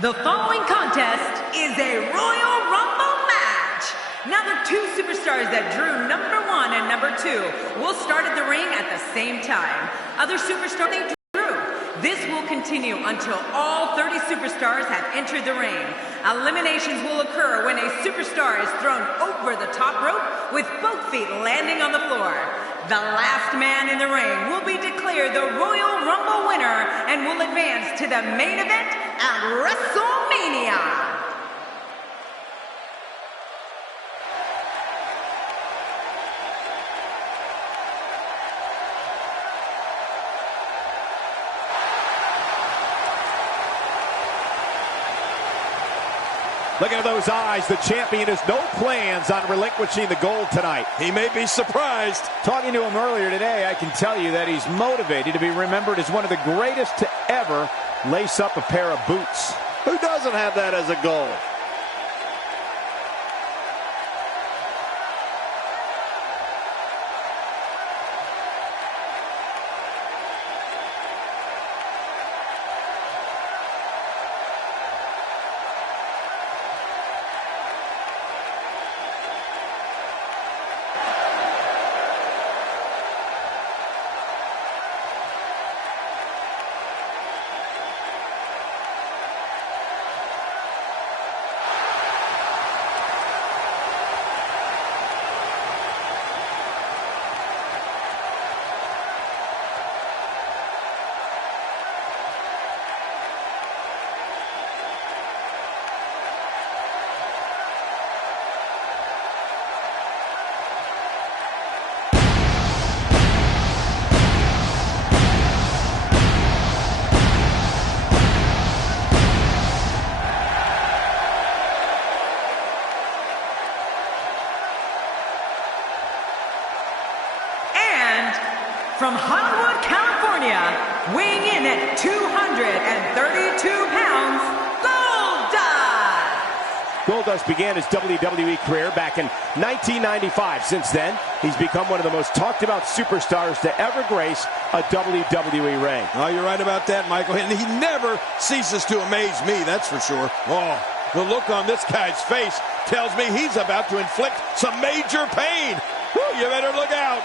The following contest is a Royal Rumble match. Now the two superstars that drew number 1 and number 2 will start at the ring at the same time. Other superstars they drew. This will continue until all 30 superstars have entered the ring. Eliminations will occur when a superstar is thrown over the top rope with both feet landing on the floor. The last man in the ring will be declared the Royal Rumble winner and will advance to the main event at WrestleMania. Look at those eyes. The champion has no plans on relinquishing the gold tonight. He may be surprised. Talking to him earlier today, I can tell you that he's motivated to be remembered as one of the greatest to ever lace up a pair of boots. Who doesn't have that as a goal? From Hollywood, California, weighing in at 232 pounds, Goldust! Goldust began his WWE career back in 1995. Since then, he's become one of the most talked about superstars to ever grace a WWE ring. Oh, you're right about that, Michael. And he never ceases to amaze me, that's for sure. Oh, the look on this guy's face tells me he's about to inflict some major pain. Whew, you better look out.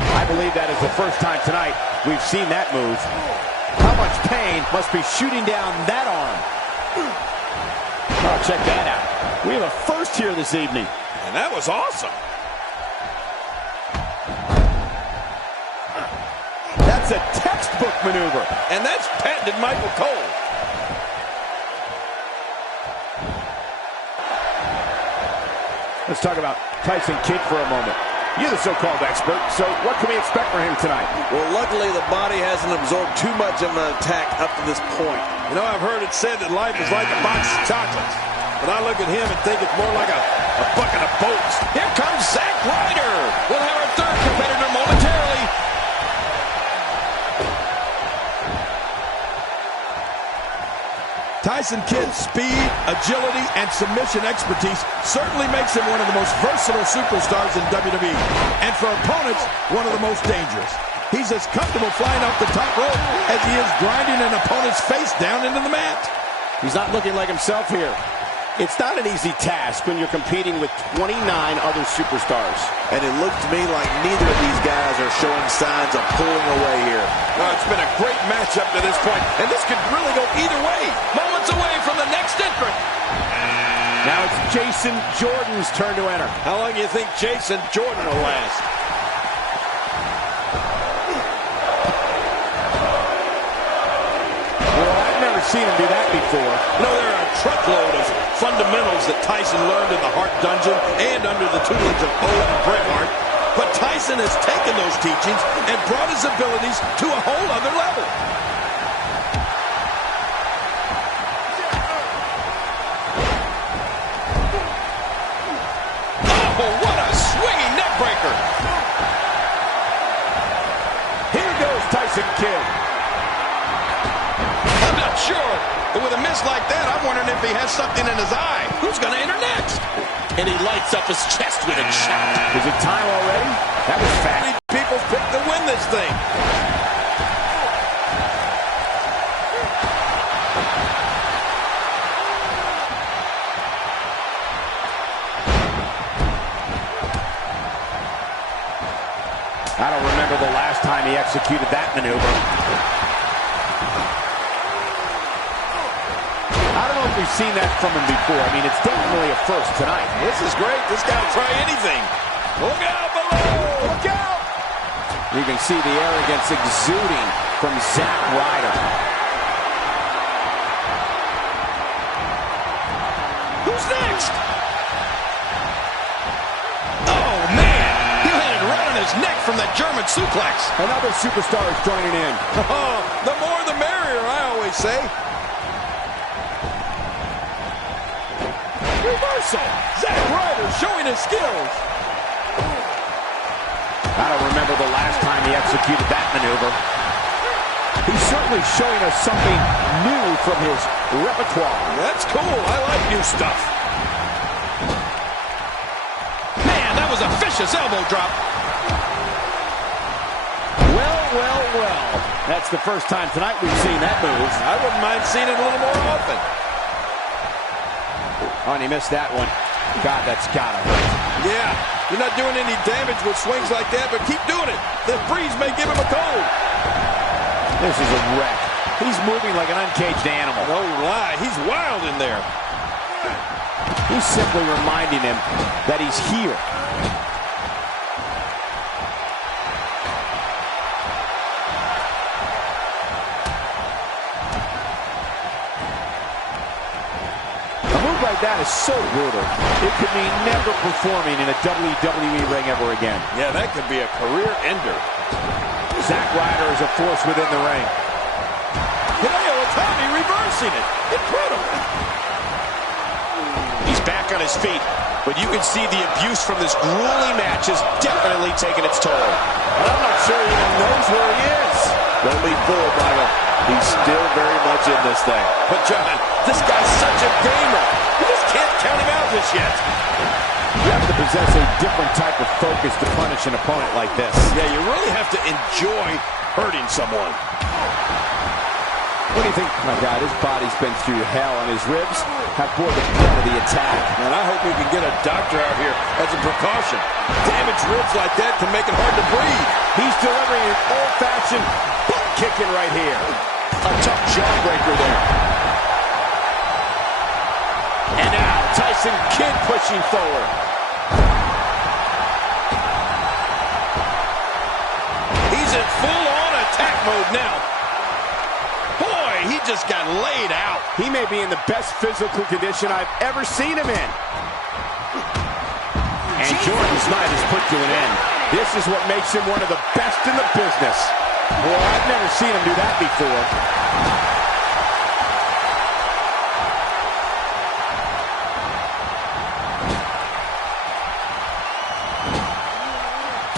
I believe that is the first time tonight we've seen that move. How much pain must be shooting down that arm? Oh, check that out. We have a first here this evening. And that was awesome. That's a textbook maneuver. And that's patented Michael Cole. Let's talk about Tyson Kidd for a moment. You're the so-called expert, so what can we expect from him tonight? Well, luckily the body hasn't absorbed too much of an attack up to this point. You know, I've heard it said that life is like a box of chocolates. But I look at him and think it's more like a bucket of bolts. Here comes Zack Ryder. We'll have our third competitor momentarily. Tyson Kidd's speed, agility, and submission expertise certainly makes him one of the most versatile superstars in WWE. And for opponents, one of the most dangerous. He's as comfortable flying off the top rope as he is grinding an opponent's face down into the mat. He's not looking like himself here. It's not an easy task when you're competing with 29 other superstars. And it looked to me like neither of these guys are showing signs of pulling away here. Well, it's been a great match up to this point, and this could really go either way. Moments away from the next entrant. Now it's Jason Jordan's turn to enter. How long do you think Jason Jordan will last? Well, I've never seen him do that before. You know, there are a truckload of fundamentals that Tyson learned in the Hart Dungeon and under the tutelage of Owen and Bret Hart. But Tyson has taken those teachings and brought his abilities to a whole other level. Oh, what a swinging neck breaker. Here goes Tyson Kidd. I'm not sure, but with a miss like that, I'm wondering if he has something in his eye. Who's going to enter next? And he lights up his chest with a shout. Is it time already? That was fast. People pick to win this thing. I don't remember the last time he executed that maneuver. I don't know if we've seen that from him before. I mean, it's definitely a first tonight. This is great. This guy will try anything. Look out below! Look out! You can see the arrogance exuding from Zack Ryder. Who's next? Oh, man! He landed right on his neck from that German suplex. Another superstar is joining in. Oh, the more the merrier, I always say. Reversal! Zack Ryder showing his skills. I don't remember the last time he executed that maneuver. He's certainly showing us something new from his repertoire. That's cool. I like new stuff. Man, that was a vicious elbow drop. Well, well, well. That's the first time tonight we've seen that move. I wouldn't mind seeing it a little more often. Oh, and he missed that one. God, that's gotta hurt. Yeah, you're not doing any damage with swings like that, but keep doing it. The breeze may give him a cold. This is a wreck. He's moving like an uncaged animal. No lie, he's wild in there. He's simply reminding him that he's here. Like that is so brutal. It could mean never performing in a WWE ring ever again. Yeah, that could be a career ender. Zack Ryder is a force within the ring. Hideo Itami reversing it. Incredible. He's back on his feet, but you can see the abuse from this grueling match has definitely taken its toll. And I'm not sure he even knows where he is. Don't be fooled, Michael. He's still very much in this thing. But John, this guy's such a gamer. You just can't count him out just yet. You have to possess a different type of focus to punish an opponent like this. Yeah, you really have to enjoy hurting someone. What do you think? My God, his body's been through hell, and his ribs have bore the brunt of the attack. And I hope we can get a doctor out here as a precaution. Damaged ribs like that can make it hard to breathe. He's delivering an old-fashioned butt kicking right here. A tough jawbreaker there. And now, Tyson Kidd pushing forward. He's in full-on attack mode now. Boy, he just got laid out. He may be in the best physical condition I've ever seen him in. And Jordan's night is put to an end. This is what makes him one of the best in the business. Boy, I've never seen him do that before.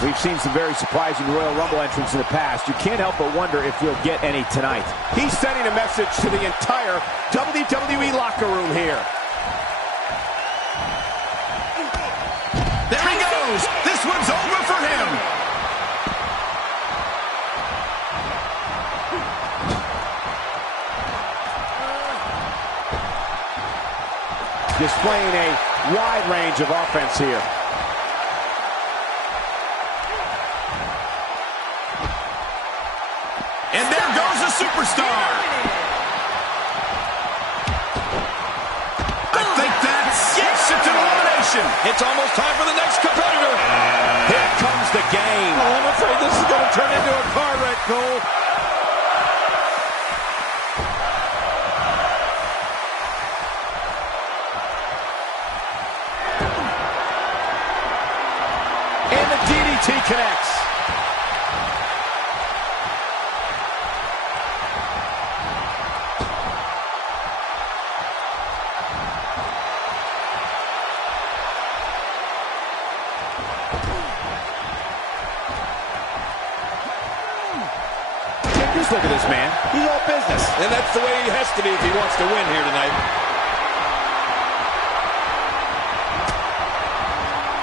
We've seen some very surprising Royal Rumble entrants in the past. You can't help but wonder if we'll get any tonight. He's sending a message to the entire WWE locker room here. There he goes. This one's over for him. Displaying a wide range of offense here. And there goes the superstar. I think that's instant elimination. It's almost time for the next competitor. Here comes the game. Oh, I'm afraid this is going to turn into a car wreck, Cole. And the DDT connects. Just look at this man. He's all business. And that's the way he has to be if he wants to win here tonight.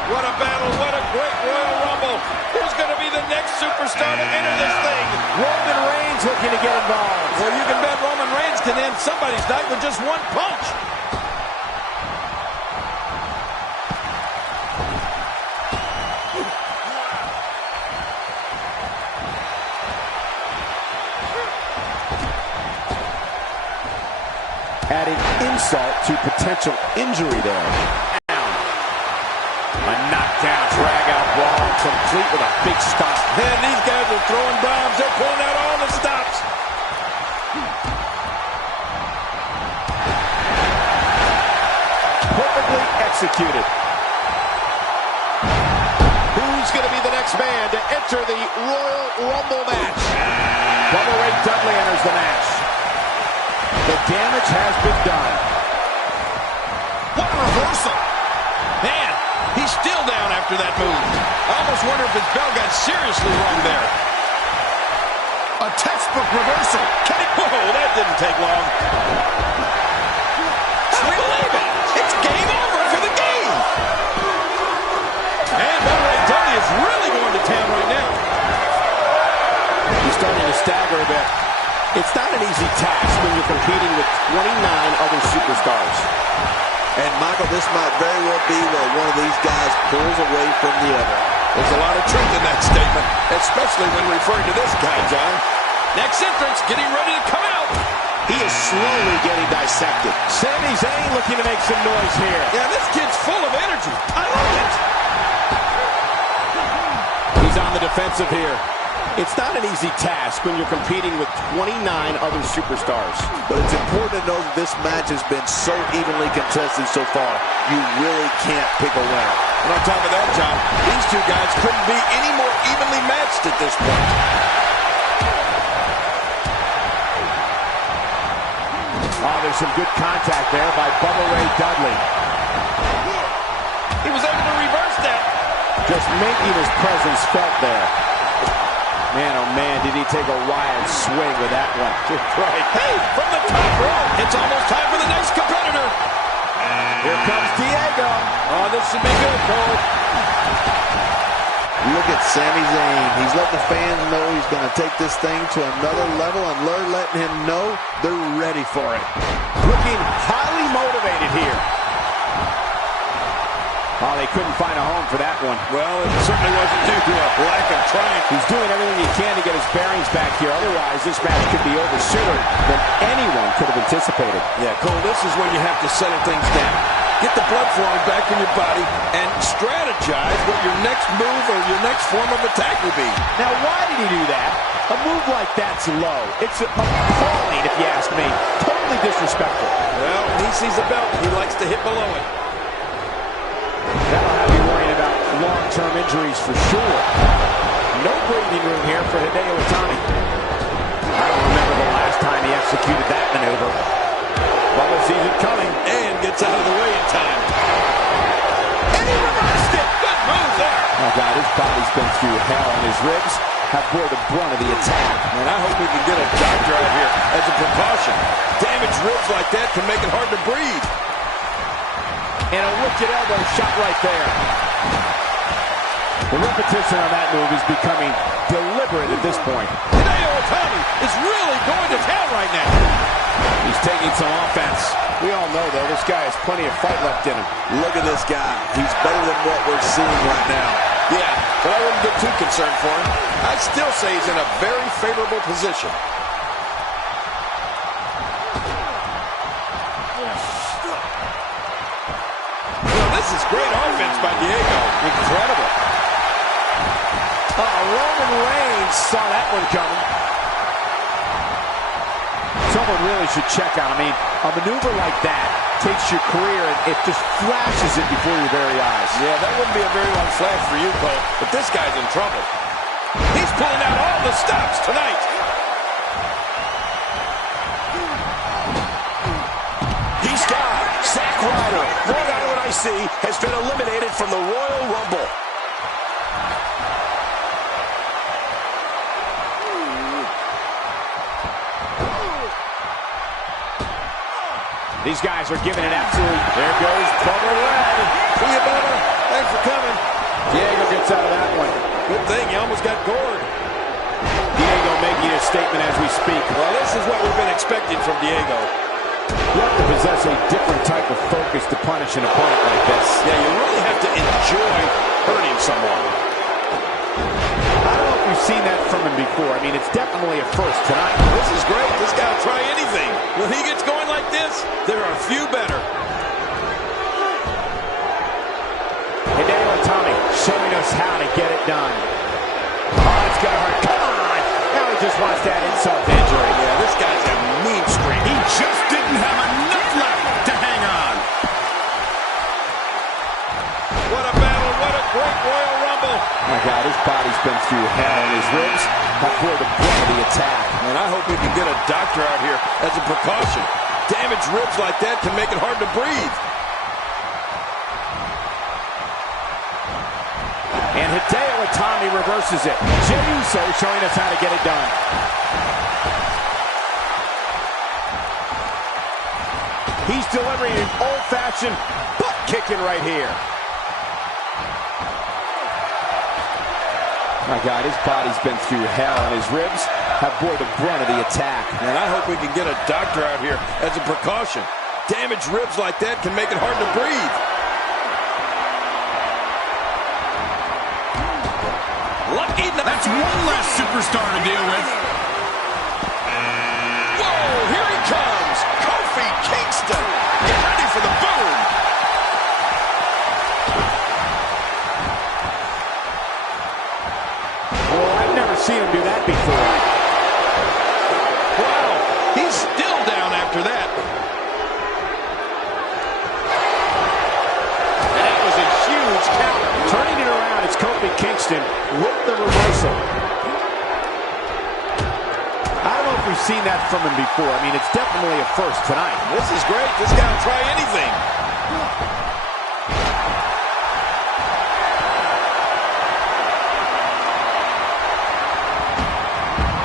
What a battle. What a great Royal Rumble. Who's going to be the next superstar to enter this thing? Roman Reigns looking to get involved. Well, you can bet Roman Reigns can end somebody's night with just one punch. Adding insult to potential injury there. A knockdown, drag-out brawl, complete with a big stop. Man, these guys are throwing bombs. They're pulling out all the stops. Perfectly executed. Who's going to be the next man to enter the Royal Rumble match? Bubba Ray Dudley enters the match. The damage has been done. What a reversal. Man, he's still down after that move. I almost wonder if his bell got seriously wrong there. A textbook reversal. Whoa, that didn't take long. I believe it. It's game over for the game. And Bubba Ray Dudley is really going to town right now. He's starting to stagger a bit. It's not an easy task when you're competing with 29 other superstars. And, Michael, this might very well be where one of these guys pulls away from the other. There's a lot of truth in that statement, especially when referring to this guy, John. Next entrance, getting ready to come out. He is slowly getting dissected. Sami Zayn looking to make some noise here. Yeah, this kid's full of energy. I like it. He's on the defensive here. It's not an easy task when you're competing with 29 other superstars. But it's important to know that this match has been so evenly contested so far. You really can't pick a winner. And on top of that, John, these two guys couldn't be any more evenly matched at this point. Oh, there's some good contact there by Bubba Ray Dudley. He was able to reverse that. Just making his presence felt there. Man, oh man, did he take a wild swing with that one. Right. Hey, from the top rope. It's almost time for the next competitor. Here comes Diego. Oh, this should be good, Cole. Look at Sami Zayn. He's letting the fans know he's going to take this thing to another level, and they're letting him know they're ready for it. Looking highly motivated here. Oh, they couldn't find a home for that one. Well, it certainly wasn't due to a lack of trying. He's doing everything he can to get his bearings back here. Otherwise, this match could be over sooner than anyone could have anticipated. Yeah, Cole, this is when you have to settle things down. Get the blood flowing back in your body and strategize what your next move or your next form of attack will be. Now, why did he do that? A move like that's low. It's appalling, if you ask me. Totally disrespectful. Well, when he sees a belt, he likes to hit below it. That'll have you worrying about long-term injuries for sure. No breathing room here for Hideo Itami. I don't remember the last time he executed that maneuver. Bubba sees it coming and gets out of the way in time. And he reversed it. Good move there. Oh, God, his body's been through hell, and his ribs have bore the brunt of the attack. And I hope we can get a doctor out here as a precaution. Damaged ribs like that can make it hard to breathe. And a wicked elbow shot right there. The repetition on that move is becoming deliberate at this point. Hideo Itami is really going to town right now. He's taking some offense. We all know, though, this guy has plenty of fight left in him. Look at this guy. He's better than what we're seeing right now. Yeah, but I wouldn't get too concerned for him. I'd still say he's in a very favorable position. This is great offense by Diego. Incredible. Roman Reigns saw that one coming. Someone really should check on. I mean, a maneuver like that takes your career and it just flashes it before your very eyes. Yeah, that wouldn't be a very long flash for you, Cole. But this guy's in trouble. He's pulling out all the stops tonight. He's got Zack Ryder. Lord, out of what I see, has been eliminated from the Royal Rumble. These guys are giving it absolutely. There goes Bubba Red. See you, Bubba. Thanks for coming. Diego gets out of that one. Good thing he almost got gored. Diego making a statement as we speak. Well, this is what we've been expecting from Diego. You have to possess a different type of focus to punish an opponent like this. Yeah, you really have to enjoy hurting someone. I don't know if we've seen that from him before. I mean, it's definitely a first tonight. This is great. This guy will try anything. When he gets going like this, there are few better. Hideo Itami showing us how to get it done. Oh, it's gonna hurt. Come on! Now he just wants that insult to injury. Yeah, this guy's a mean streak. He just didn't have enough left to hang on. What a battle. What a great Royal Rumble. My God, his body's been through hell, and his ribs have bore the brunt of the attack. And I hope we can get a doctor out here as a precaution. Damaged ribs like that can make it hard to breathe. And Hideo Itami reverses it. Jey Uso showing us how to get it done. He's delivering an old-fashioned butt kicking right here. My God, his body's been through hell, and his ribs have bore the brunt of the attack. And I hope we can get a doctor out here as a precaution. Damaged ribs like that can make it hard to breathe. That's one less superstar to deal with. Whoa, here he comes. Kofi Kingston. Get ready for the boom. Well, I've never seen him do that before. Wow, he's still down after that. And that was a huge counter. Turning it around, it's Kofi Kingston with the reversal. I don't know if we've seen that from him before. I mean, it's definitely a first tonight. This is great. This guy will try anything.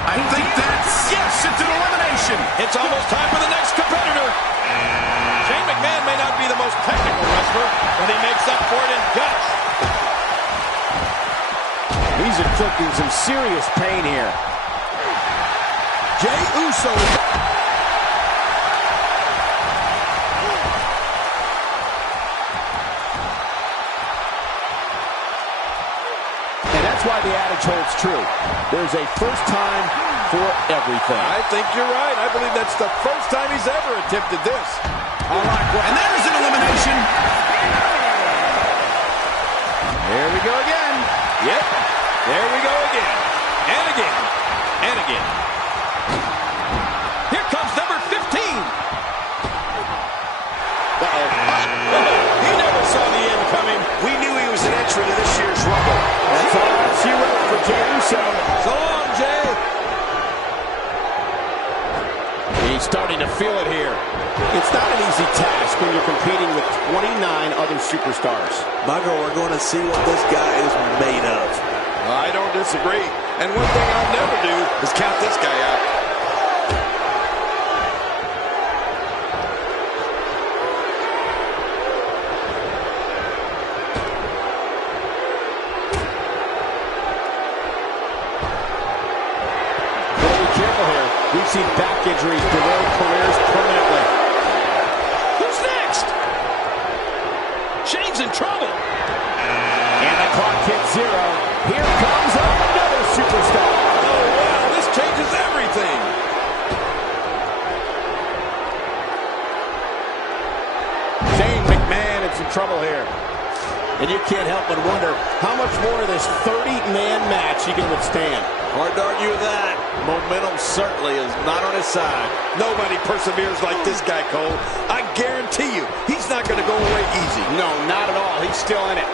I think that's... Yes, it's an elimination. It's almost time for the next competitor. Shane McMahon may not be the most technical wrestler, but he makes up for it in guts. He's inflicting some serious pain here. Jey Uso. And that's why the adage holds true. There's a first time for everything. I think you're right. I believe that's the first time he's ever attempted this. All right, And there's an elimination. there we go again. Yep. There we go again. And again. And again. Here comes number 15. He never saw the end coming. We knew he was an entry to this year's Rumble. That's all she wrote for Jey Uso. So long, Jay. He's starting to feel it here. It's not an easy task when you're competing with 29 other superstars. Michael, we're going to see what this guy is made of. I don't disagree. And one thing I'll never do is count this guy out. Be careful here. We've seen back injuries derail careers permanently. Who's next? Shane's in trouble. And the clock hits 0. Here comes another superstar. Oh, wow, this changes everything. Shane McMahon in some trouble here. And you can't help but wonder how much more of this 30-man match he can withstand. Hard to argue with that. Momentum certainly is not on his side. Nobody perseveres like this guy, Cole. I guarantee you, he's not going to go away easy. No, not at all. He's still in it.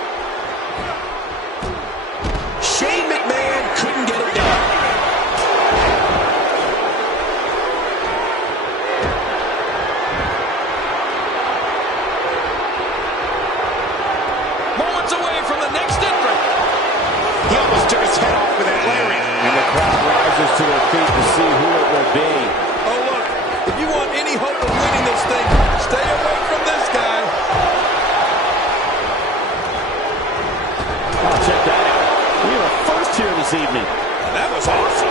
Shane McMahon couldn't get it done. Moments away from the next entrant. He almost took his head off with that lariat. And the crowd rises to their feet to see who it will be. Oh, look, if you want any hope of winning this thing, stay That was awesome.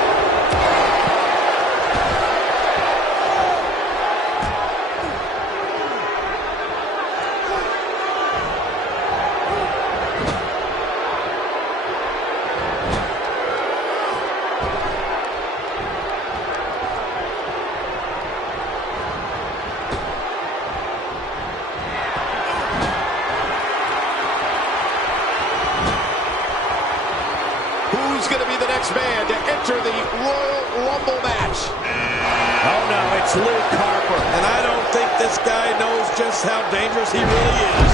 Who's going to be the next man to enter the Royal Rumble match? Oh, no, it's Luke Harper. And I don't think this guy knows just how dangerous he really is.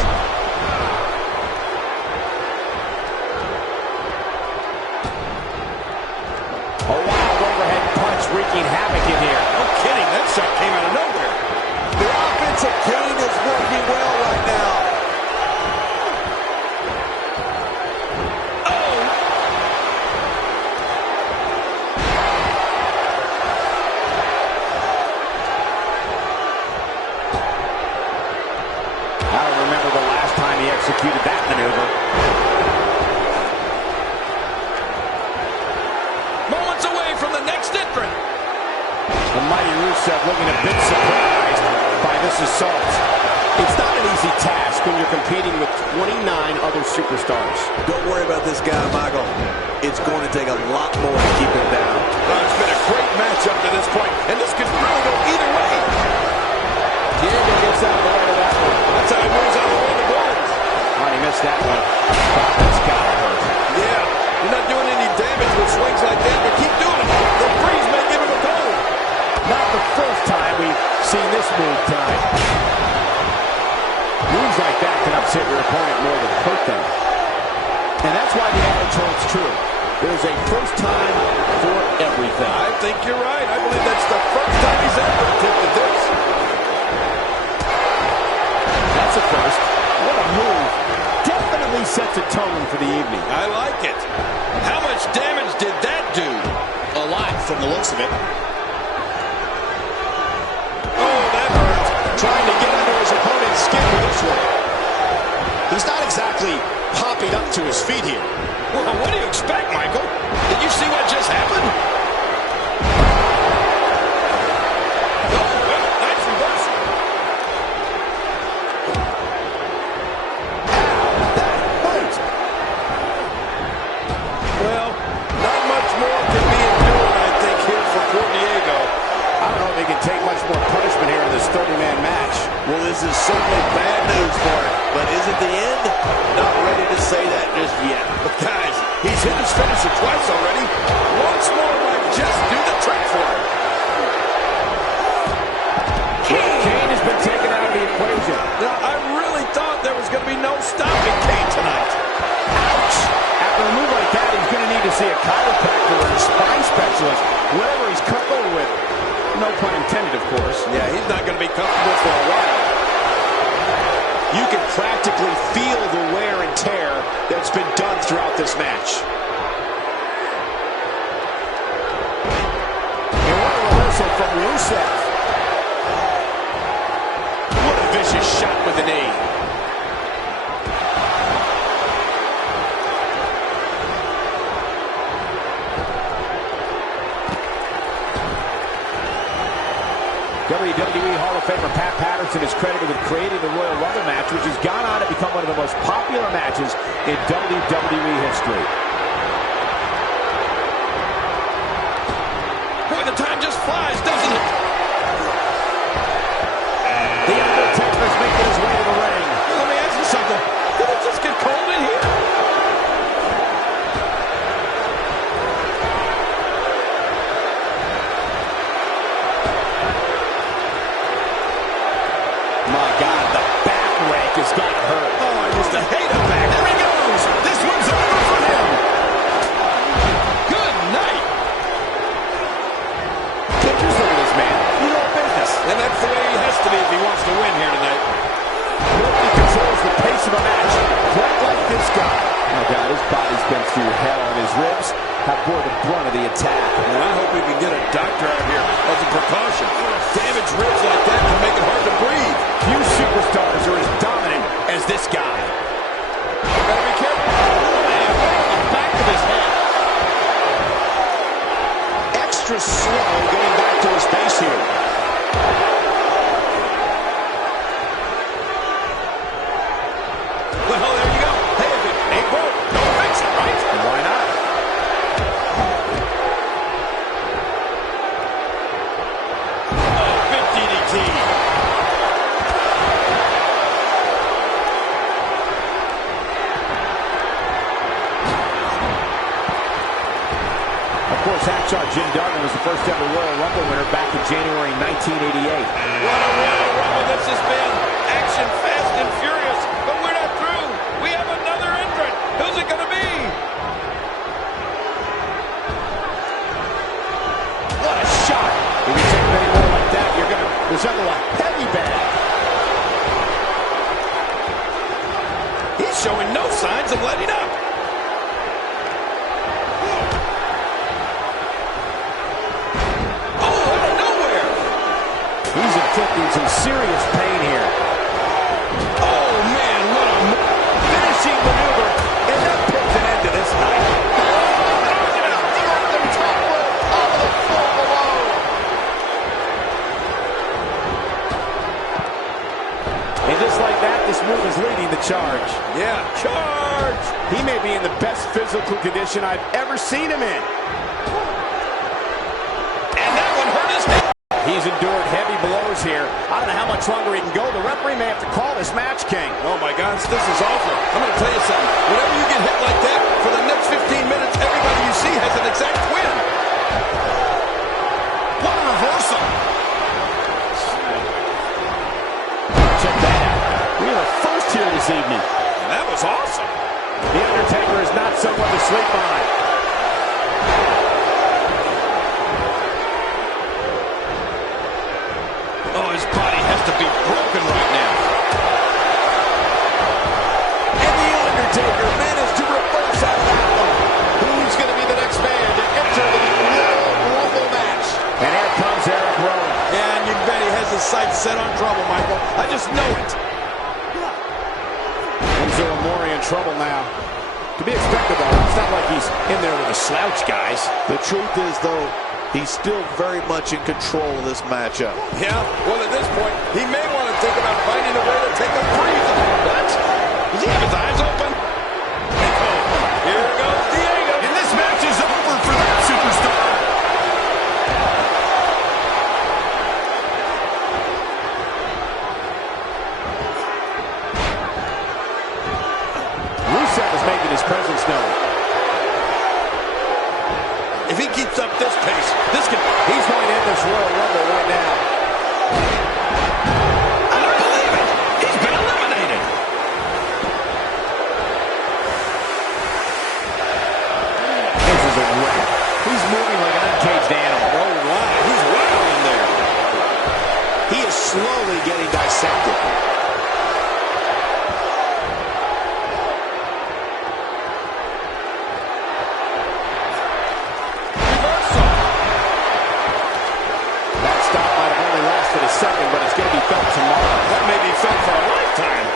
A wild overhead punch wreaking havoc in here. No kidding, that shot came out of nowhere. The offensive game is working well right now. I don't remember the last time he executed that maneuver. Moments away from the next entrant. The mighty Rusev looking a bit surprised by this assault. It's not an easy task when you're competing with 29 other superstars. Don't worry about this guy, Michael. It's going to take a lot more to keep him down. Well, it's been a great match up to this point, and this could really go either way. Diego gets out of the way of that one. That's how he moves out of the way of the goals. Oh, he missed that one. Wow, that's gotta hurt. Yeah, you're not doing any damage with swings like that, but keep doing it. The breeze may give him a goal. Not the first time we've seen this move tonight. Moves like that can upset your opponent more than hurt them. And that's why the adage holds true. There's a first time for everything. I think you're right. I believe that's the first time he's ever attempted this. That's a first. What a move. Definitely sets a tone for the evening. I like it. How much damage did that do? A lot from the looks of it. Oh, that hurt. Trying to get under his opponent's skin with this one. He's not exactly popping up to his feet here. Well, what do you expect, Michael? Did you see what just happened? Oh, well, nice reversal. Well, not much more can be endured, I think, here for poor Diego. I don't know if he can take much more punishment here in this 30-man match. Well, this is certainly bad news for him. But is it the end? Not ready to say that just yet. But guys, he's hit his finisher twice already. Once more might just do the trick for him. Kane has been taken out of the equation. Now, I really thought there was going to be no stopping Kane tonight. Ouch! After a move like that, he's going to need to see a chiropractor or a spine specialist, whatever he's comfortable with. No pun intended, of course. Yeah, he's not going to be comfortable for a while. You can practically feel the wear and tear that's been done throughout this match. And what a reversal from Rusev. What a vicious shot with the knee. WWE Hall of Famer Pat Patterson is credited with creating the Royal Rumble match, which has gone on to become one of the most popular matches in WWE history. Boy, the time just flies, doesn't it? The Undertaker's making his way to the ring. Let me ask you something. Did it just get cold in here? My God, the back rake has got to hurt. Oh, I used to hate a back. There he goes. This one's over for him. Good night. Just look at this man. You know business. And that's the way he has to be if he wants to win here tonight. Nobody controls the pace of a match quite like this guy. Oh, God, his body's been through hell, and his ribs have bore the brunt of the attack. And I hope we can get a doctor out here as a precaution. Damaged ribs like that can make it hard to breathe. Few superstars are as dominant as this guy. Gotta be careful. Oh, man, the back of his head. extra slow getting back to his base here. Well, there you go. Hey, if it ain't broke, don't fix it, right? Why not? Oh, big DDT. Of course, Hacksaw Jim Duggan was the first ever Royal Rumble winner back in January 1988. What a Royal Rumble this has been. Action fast and furious, but we're not through. We have another entrant. Who's it going to be? What a shot! If you take many more like that, you're going to resemble a heavy bag. He's showing no signs of letting up. He's inflicting some serious pain here. Oh, man, what a Finishing maneuver, and that puts an end to this night. And just like that, this move is leading the charge. Yeah, charge! He may be in the best physical condition I've ever seen him in. And that one hurt his head. He's endured heavy blows here. I don't know how much longer he can go. The referee may have to call this match, King. Oh, my God, this is awful. I'm going to tell you something. Whenever you get hit like that, for the next 15 minutes, everybody you see has an exact win. What a reversal. Check that out. We have a first here this evening. And that was awesome. The Undertaker is not someone to sleep on. Oh, his body has to be broken right now. And the Undertaker managed to reverse that battle. Who's going to be the next man to enter the Royal Rumble match? And here comes Eric Rowan. Yeah, and you bet he has his sights set on trouble, Michael. I just know it. Enzo Amore in trouble now. To be expected, though. It's not like he's in there with a slouch, guys. The truth is, though, he's still very much in control of this matchup. Yeah, well, at this point, he may want to think about finding a way to take a breather. What? Does he have his eyes open? Here goes Diego. And this match is over for that superstar. Rusev is making his presence known. If he keeps up this pace, this could... He's going to end this Royal Rumble right now. I don't believe it. He's been eliminated. This is a wreck. He's moving like an uncaged animal. Oh, wow. He's wild in there. He is slowly getting dissected. That stop might have only lasted a second, but it's going to be felt tomorrow. That may be felt for a lifetime.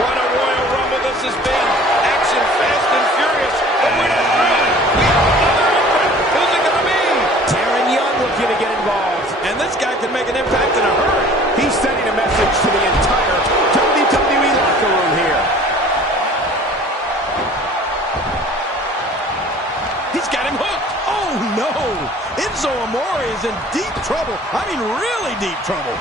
What a Royal Rumble this has been. Action fast and furious. But we're not through. We have another impact. Who's it going to be? Taron Young looking to get involved. And this guy can make an impact in a hurry. He's sending a message to the entire WWE locker room here. He's got him hooked. Oh, no. Enzo Amore is in deep trouble. I mean, really deep trouble.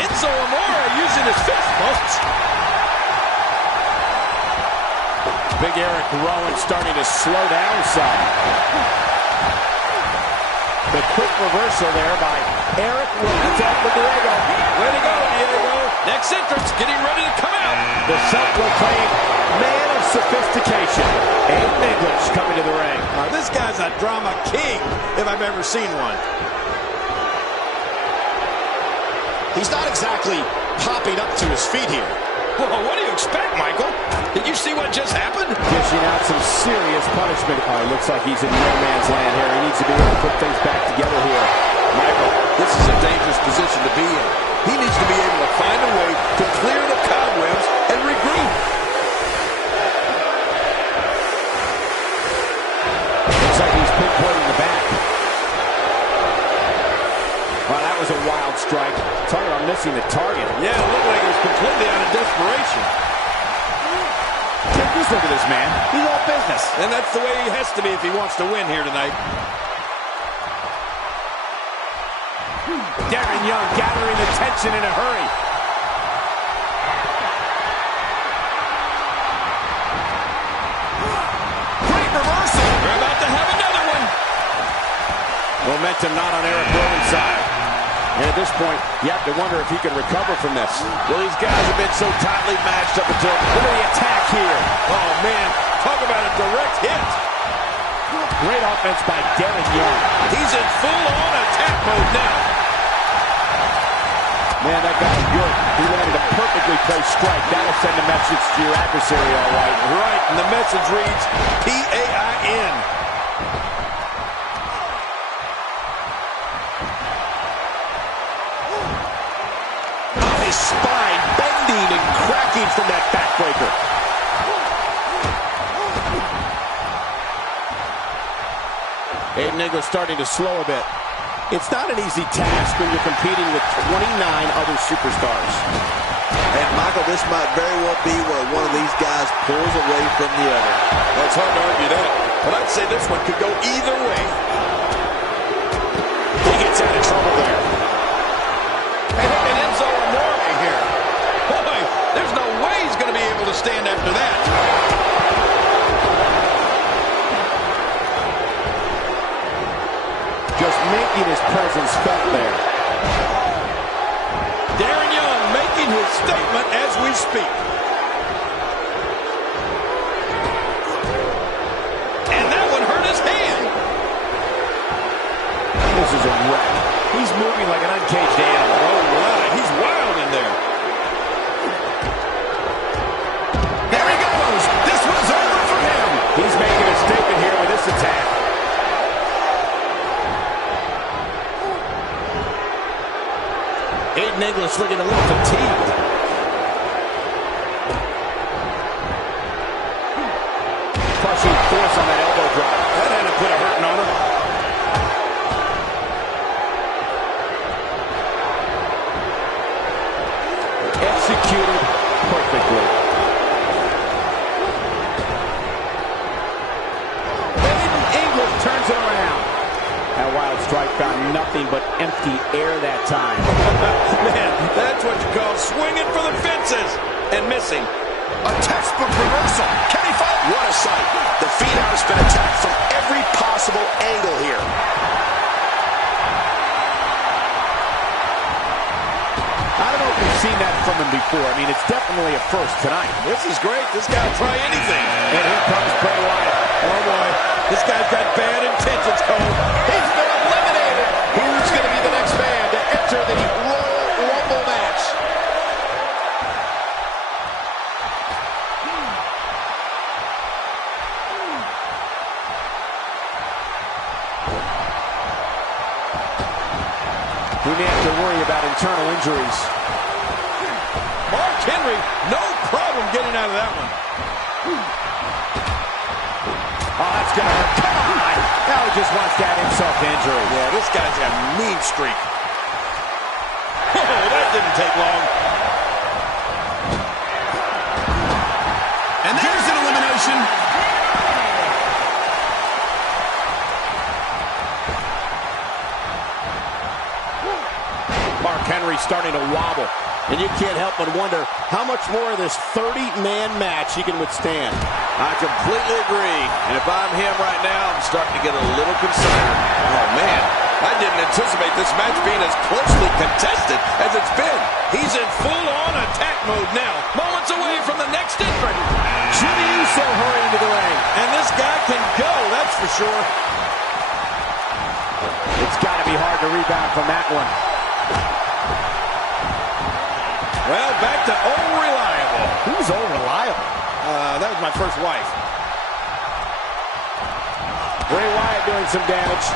Enzo Amore using his fist, folks. Big Eric Rowan starting to slow down some. The quick reversal there by Eric Rowan. For Diego. Way to go, Diego. Next entrance getting ready to come out. The self-proclaimed man of sophistication. Aiden English coming to the ring. This guy's a drama king, if I've ever seen one. He's not exactly popping up to his feet here. Whoa, what do you expect, Michael? Did you see what just happened? Dishing out some serious punishment. Oh, it looks like he's in no man's land here. He needs to be able to put things back together here. Michael, this is a dangerous position to be in. He needs to be able to find a way to clear the cobwebs and regroup. Looks like he's pinpointing the back. Wow, that was a wild strike. Talking about missing the target. Yeah, it looked like he was completely out of desperation. Just look at this man. He's all business. And that's the way he has to be if he wants to win here tonight. Darren Young gathering attention in a hurry. Great reversal. We're about to have another one. Momentum not on Eric Rowan's side. And at this point, you have to wonder if he can recover from this. Well, these guys have been so tightly matched up until... Look at the attack here. Oh, man. Talk about a direct hit. Great offense by Darren Young. He's in full-on attack mode now. Man, that guy's good. He landed a perfectly placed strike. That'll send a message to your adversary, all right. Right, and the message reads P-A-I-N. His spine bending and cracking from that backbreaker. Aiden English starting to slow a bit. It's not an easy task when you're competing with 29 other superstars. And Michael, this might very well be where one of these guys pulls away from the other. Well, it's hard to argue that, but I'd say this one could go either way. He gets out of trouble there. Hey, look at Enzo Amore here. Boy, there's no way he's going to be able to stand after that. Just making his presence felt there. Darren Young making his statement as we speak. And that one hurt his hand. This is a wreck. He's moving like an uncaged animal. Oh, my. He's wild in there. There he goes. This one's over for him. He's making a statement here with this attack. Aiden English looking a little fatigued. Crushing force on that elbow drop. That had to put a hurting on him. Executed perfectly. Aiden English turns it around. That wild strike found nothing but empty air that time. Man, that's what you call swinging for the fences and missing. A textbook reversal. Can he fight? What a sight. The Phenom has been attacked from every possible angle here. I don't know if we've seen that from him before. I mean, it's definitely a first tonight. This is great. This guy will try anything. And here comes Bray Wyatt. Oh, boy. This guy's got bad intentions, Cole. He's been eliminated. Who's going to be the next man to enter the Royal Rumble match? We may have to worry about internal injuries. Mark Henry, no problem getting out of that one. Oh, that's going to hurt. Come on. Now he just wants to add himself to injury. Yeah, this guy's got a mean streak. Oh, that didn't take long. And there's an elimination. Mark Henry starting to wobble. And you can't help but wonder how much more of this 30-man match he can withstand. I completely agree. And if I'm him right now, I'm starting to get a little concerned. Oh, man. I didn't anticipate this match being as closely contested as it's been. He's in full-on attack mode now. Moments away from the next entrant. Jimmy Uso hurrying to the ring. And this guy can go, that's for sure. It's got to be hard to rebound from that one. Well, back to old reliable. Who's so reliable? That was my first wife. Bray Wyatt doing some damage.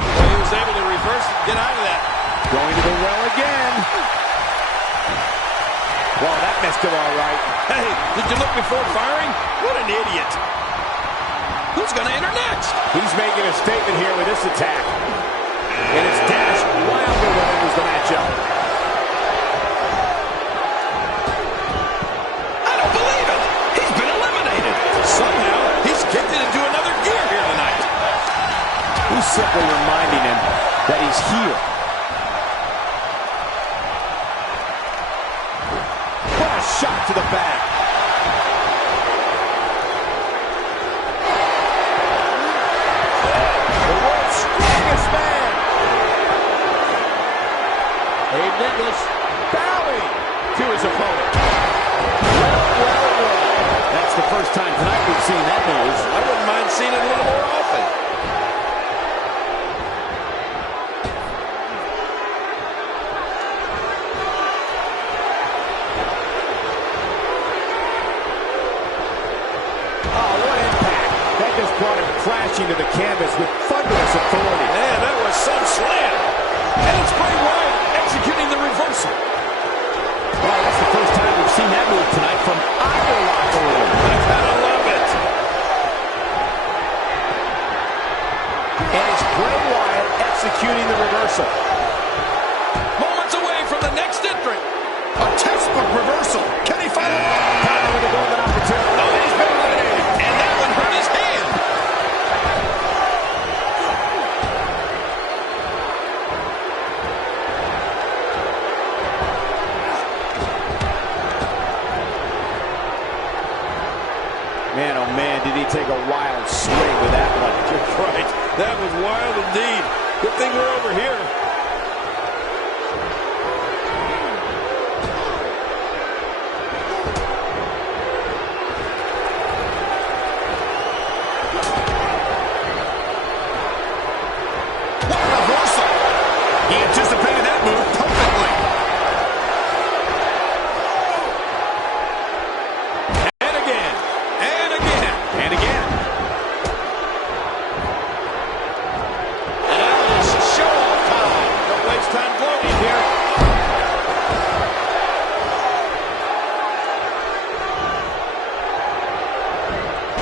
Well, he was able to reverse it and get out of that. Going to the well again. Well, that missed him all right. Hey, did you look before firing? What an idiot. Who's going to enter next? He's making a statement here with this attack. And it's Dash Wilder that enters the matchup. I don't believe it. He's been eliminated. Somehow, he's kicked it into another gear here tonight. He's simply reminding him that he's here. What a shot to the back. The world's strongest man. Abe Nicholas bowing to his opponent. Well. That's the first time tonight we've seen that move. I wouldn't mind seeing it a little more often. Brought him crashing to the canvas with thunderous authority. Man, that was some slam. And it's Bray Wyatt executing the reversal. Well, that's the first time we've seen that move tonight from either locker room. I gotta love it. And it's Bray Wyatt executing the reversal. Moments away from the next entrant. A textbook reversal. Can he follow up? Connor with a golden opportunity. Oh, he's been eliminated. And that one hurt his hand. Man, oh man, did he take a wild swing with that one. You're right. That was wild indeed. Good thing we're over here. What a reversal. He anticipated that move perfectly. And again. And again. And again. And now it's show-off time. Don't waste time gloating here.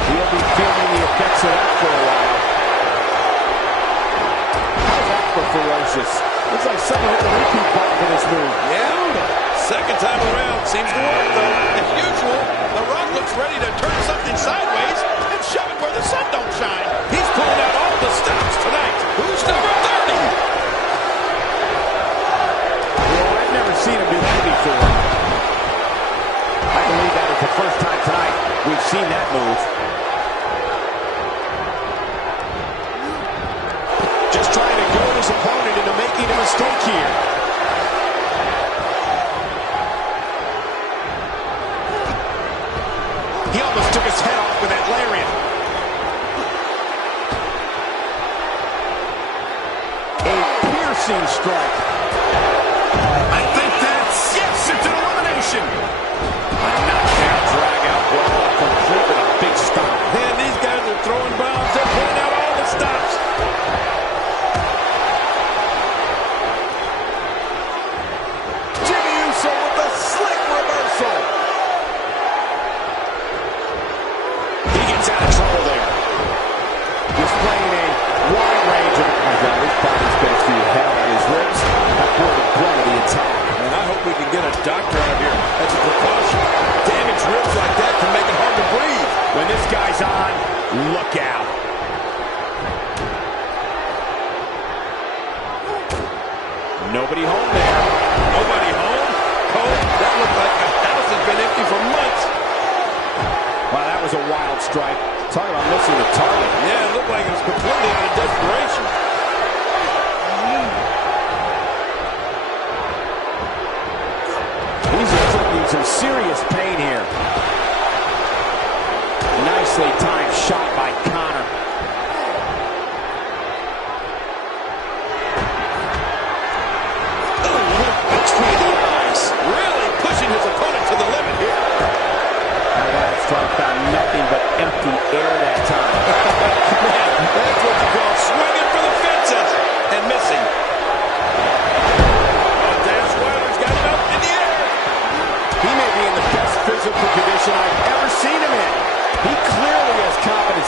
He'll be feeling the effects of that for a while. How's that for ferocious? Looks like someone hit the repeat button for this move. Yeah. Second time around. Seems to work, though. As usual, The Rock looks ready to turn something sideways and shove it where the sun don't shine. He's pulling out all the stops tonight. Who's number 30? Well, I've never seen him do that before. I believe that is the first time tonight we've seen that move. Just trying to goad his opponent into making a mistake here. He almost took his head off with that lariat. A piercing strike. I think that's... Yes, it's an elimination. A knockdown, drag out, brawl, complete with a big stop. Man, these guys are throwing bombs. They're pulling out all the stops. Jimmy Uso with a slick reversal. He gets out of trouble there. Displaying a wide range of... Oh my God, his body's been through hell, and his ribs have bore the brunt of the attack. And I hope we can get a doctor out here as a precaution. Damaged ribs like that can make it hard to breathe. When this guy's on, look out. Nobody home there. Nobody home? Cole, that looked like the house has been empty for months. Wow, that was a wild strike. Talk about missing the target. Yeah, it looked like it was completely out of desperation. He's inflicting some serious pain here. Nicely timed shot by Connor.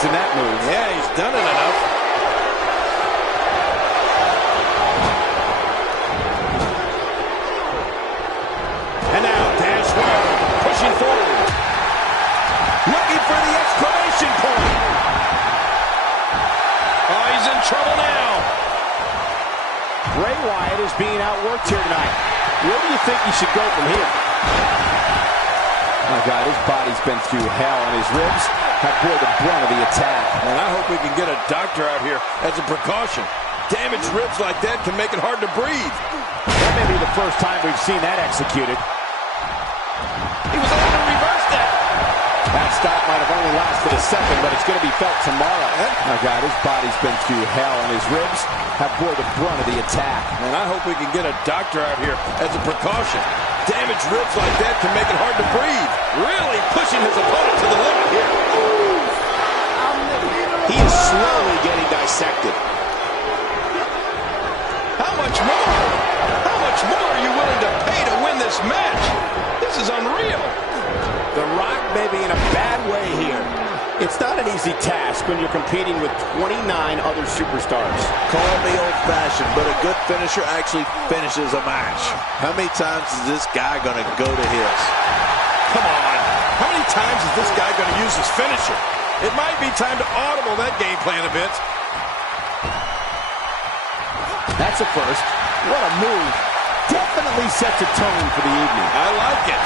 confidence in that move. Yeah, he's done it enough. And now, Dash Wilder pushing forward. Looking for the exclamation point. Oh, he's in trouble now. Bray Wyatt is being outworked here tonight. Where do you think he should go from here? Oh, God, his body's been through hell, and his ribs have bore the brunt of the attack. And I hope we can get a doctor out here as a precaution. Damaged ribs like that can make it hard to breathe. That may be the first time we've seen that executed. He was able to reverse that. That stop might have only lasted a second, but it's going to be felt tomorrow. Oh, God, his body's been through hell, and his ribs have bore the brunt of the attack. And I hope we can get a doctor out here as a precaution. Damaged ribs like that can make it hard to breathe. Really pushing his opponent to the limit here. He is slowly getting dissected. How much more? How much more are you willing to pay to win this match? This is unreal. The Rock may be in a bad way here. It's not an easy task when you're competing with 29 other superstars. Call me old-fashioned, but a good finisher actually finishes a match. How many times is this guy going to go to his? Come on. How many times is this guy going to use his finisher? It might be time to audible that game plan a bit. That's a first. What a move. Definitely sets a tone for the evening. I like it.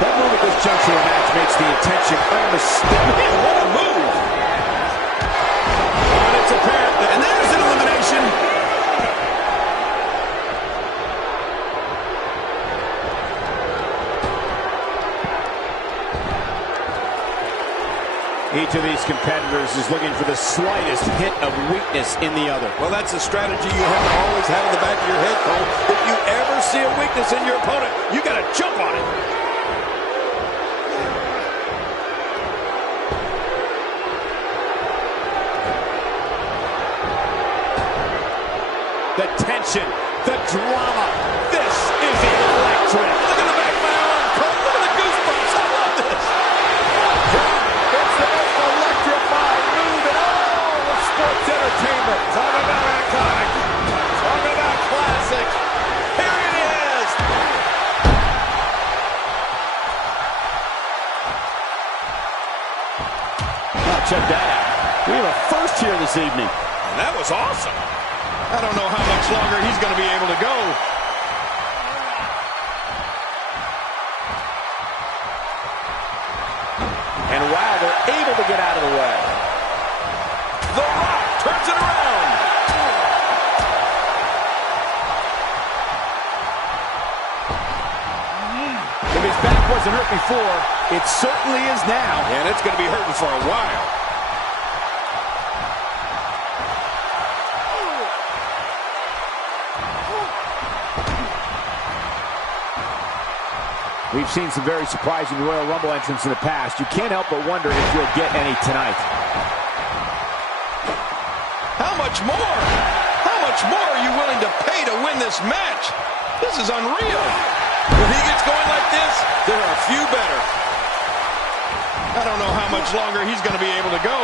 That move at this juncture of the match makes the intention unmistakable. Man, what a move. And it's apparent that, and there's an elimination. Each of these competitors is looking for the slightest hint of weakness in the other. Well, that's a strategy you have to always have in the back of your head, Cole. If you ever see a weakness in your opponent, you got to jump on it. The tension, the drama. This is electric. Look at the back of my arm, Cole. Look at the goosebumps. I love this. It's the most electrifying move in all of sports entertainment. Talk about iconic. Talk about classic. Here it is. Oh, check that out. We have a first here this evening. And that was awesome. I don't know how much longer he's going to be able to go. And wow, they're able to get out of the way. The Rock turns it around. If his back wasn't hurt before, it certainly is now. And it's going to be hurting for a while. We've seen some very surprising Royal Rumble entrants in the past. You can't help but wonder if you'll get any tonight. How much more? How much more are you willing to pay to win this match? This is unreal. If he gets going like this, there are a few better. I don't know how much longer he's going to be able to go.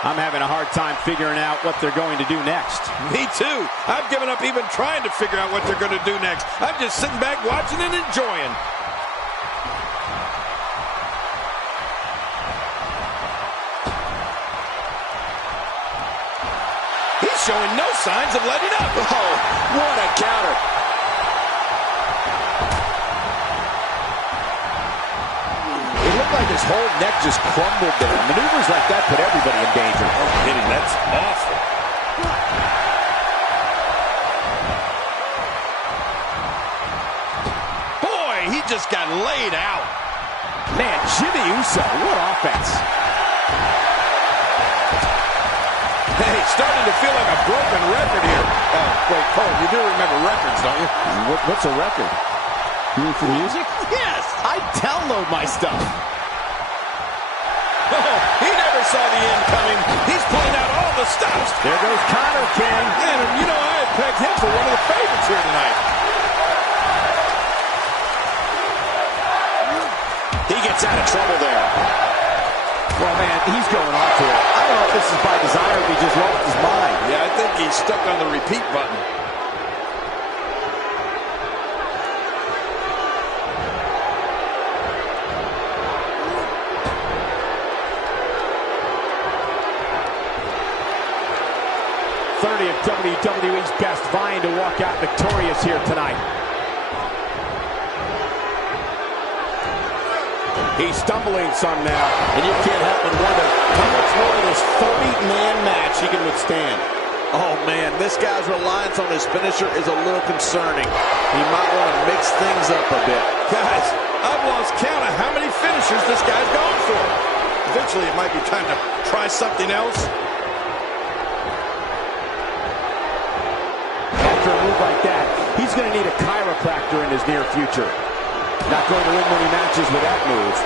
I'm having a hard time figuring out what they're going to do next. Me too. I've given up even trying to figure out what they're going to do next. I'm just sitting back watching and enjoying. He's showing no signs of letting up. Oh, what a counter. It looked like his whole neck just crumbled there. Maneuvers like that put everybody in danger. Oh, kidding. That's awful. Boy, he just got laid out. Man, Jimmy Uso, what offense. Hey, starting to feel like a broken record here. Oh, wait, Cole, you do remember records, don't you? What's a record? You mean for music? Yes. I download my stuff. Oh, he never saw the end coming. He's pulling out all the stops. There goes Connor, King. Man, and you know, I had pegged him for one of the favorites here tonight. He gets out of trouble there. Well, man, he's going off here. I don't know if this is by design or if he just lost his mind. Yeah, I think he's stuck on the repeat button. Of WWE's best, vying to walk out victorious here tonight. He's stumbling some now, and you can't help but wonder how much more of this 30-man match he can withstand. Oh, man, this guy's reliance on his finisher is a little concerning. He might want to mix things up a bit. Guys, I've lost count of how many finishers this guy's gone for. Eventually, it might be time to try something else. After a move like that, he's going to need a chiropractor in his near future. Not going to win many matches with that move.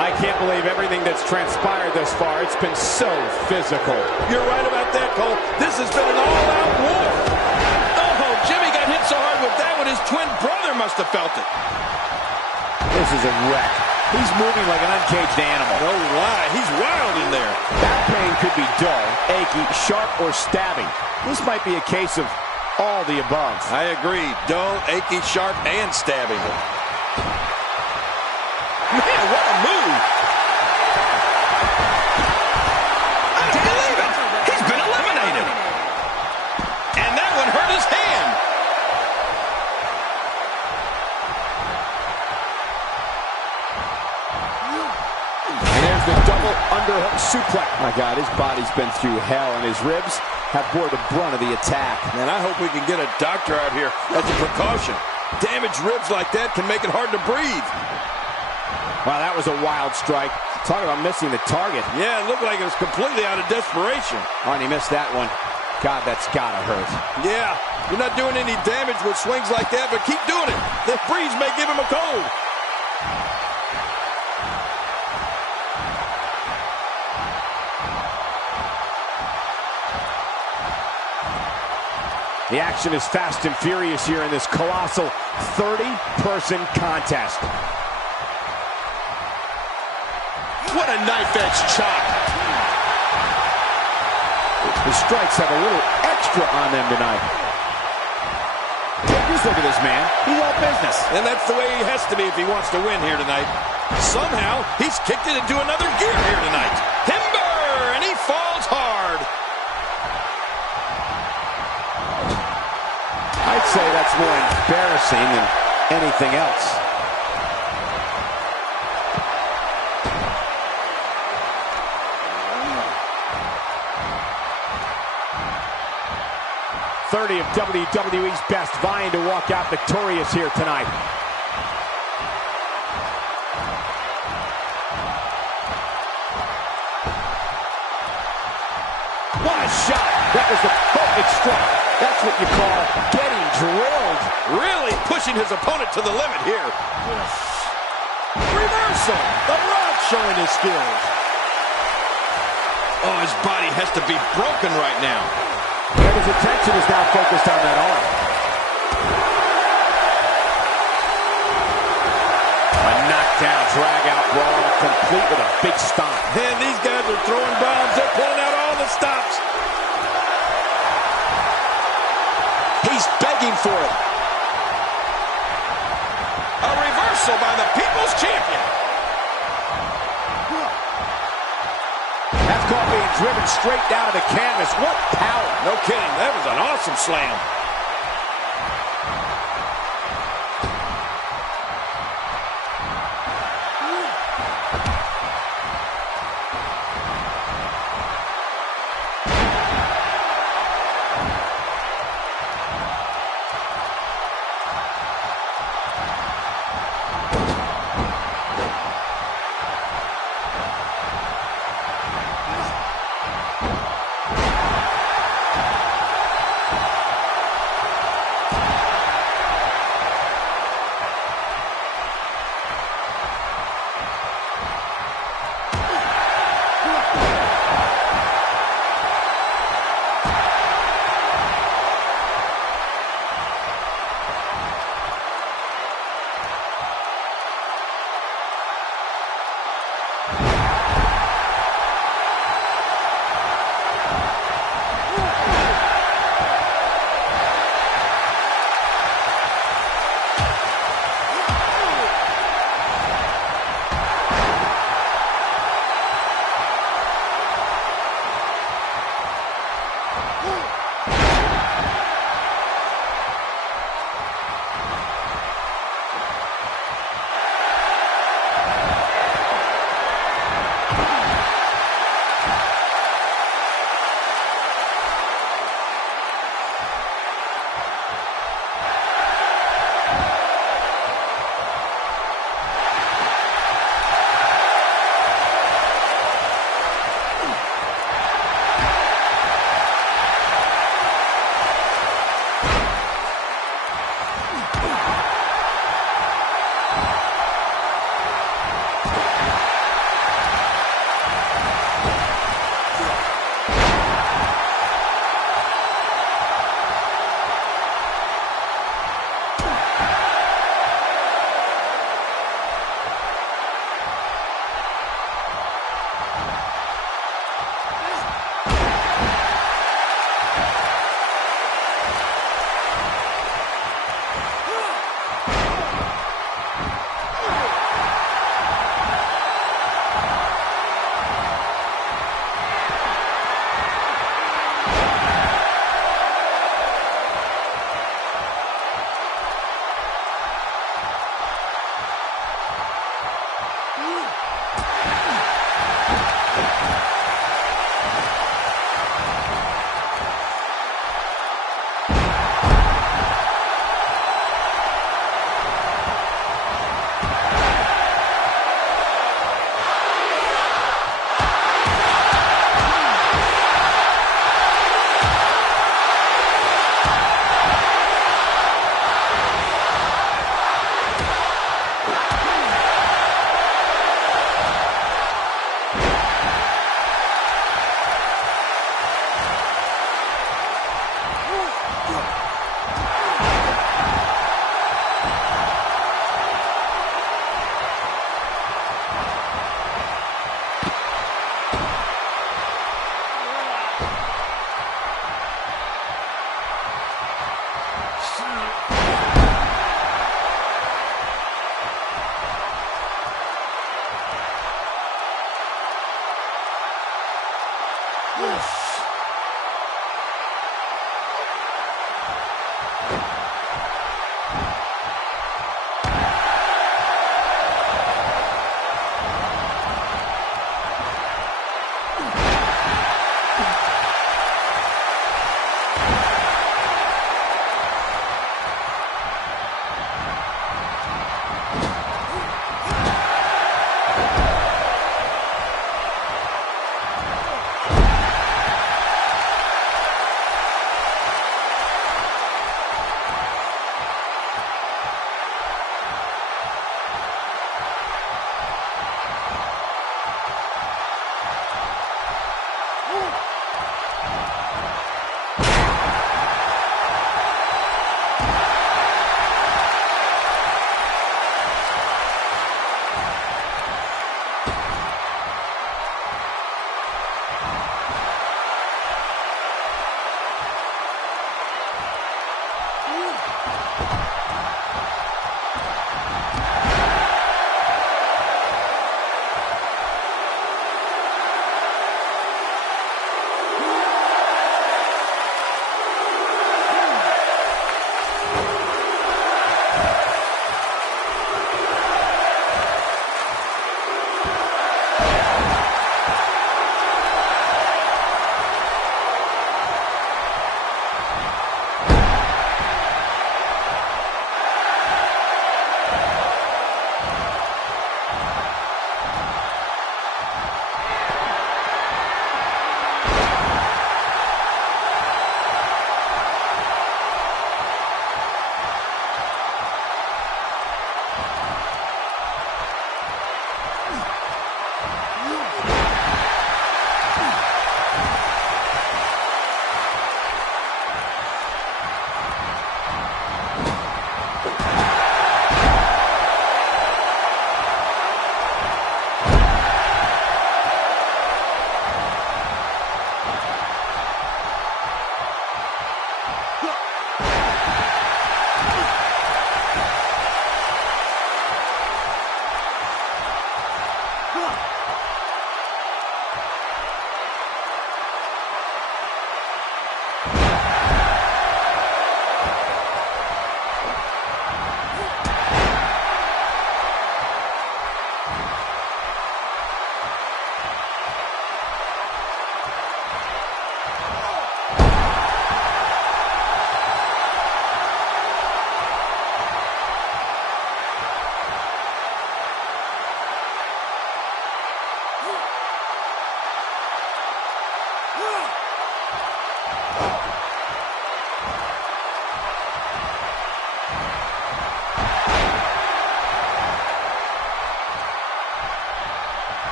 I can't believe everything that's transpired thus far. It's been so physical. You're right about that, Cole. This has been an all-out war. Oh, Jimmy got hit so hard with that one, his twin brother must have felt it. This is a wreck. He's moving like an uncaged animal. No lie, he's wild in there. That pain could be dull, achy, sharp, or stabbing. This might be a case of all the above. I agree. Dull, achy, sharp, and stabbing. Man, what a move. I don't believe it. He's been eliminated. And that one hurt his hand. The double underhook suplex. My God, his body's been through hell, and his ribs have bore the brunt of the attack. Man, I hope we can get a doctor out here as a precaution. Damaged ribs like that can make it hard to breathe. Wow, that was a wild strike. Talk about missing the target. Yeah, it looked like it was completely out of desperation. Oh, and he missed that one. God, that's gotta hurt. Yeah, you're not doing any damage with swings like that, but keep doing it. The breeze may give him a cold. The action is fast and furious here in this colossal 30-person contest. What a knife-edge chop. The strikes have a little extra on them tonight. Just look at this man. He's all business. And that's the way he has to be if he wants to win here tonight. Somehow, he's kicked it into another gear here tonight. Timber! And he falls hard. I'd say that's more embarrassing than anything else. .30 of WWE's best, vying to walk out victorious here tonight. What a shot! That was the perfect strike. That's what you call getting drilled. Really pushing his opponent to the limit here. Reversal. The Rock showing his skills. Oh, his body has to be broken right now. And his attention is now focused on that arm. A knockdown, drag-out brawl, complete with a big stomp. Man, these guys are throwing bombs. They're pulling out all the stops. He's begging for it. A reversal by the People's Champion. That's caught being driven straight down to the canvas. What power. No kidding. That was an awesome slam.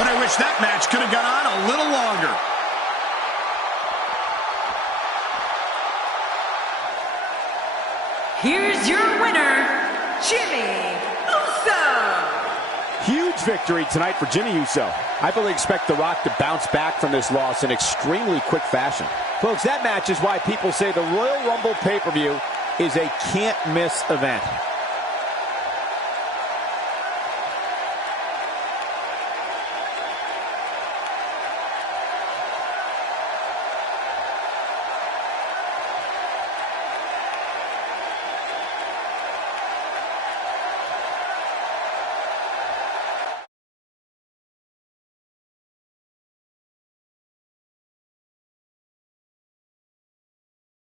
but I wish that match could have gone on a little longer. Here's your winner, Jimmy Uso. Huge victory tonight for Jimmy Uso. I fully expect The Rock to bounce back from this loss in extremely quick fashion. Folks, that match is why people say the Royal Rumble pay-per-view is a can't-miss event.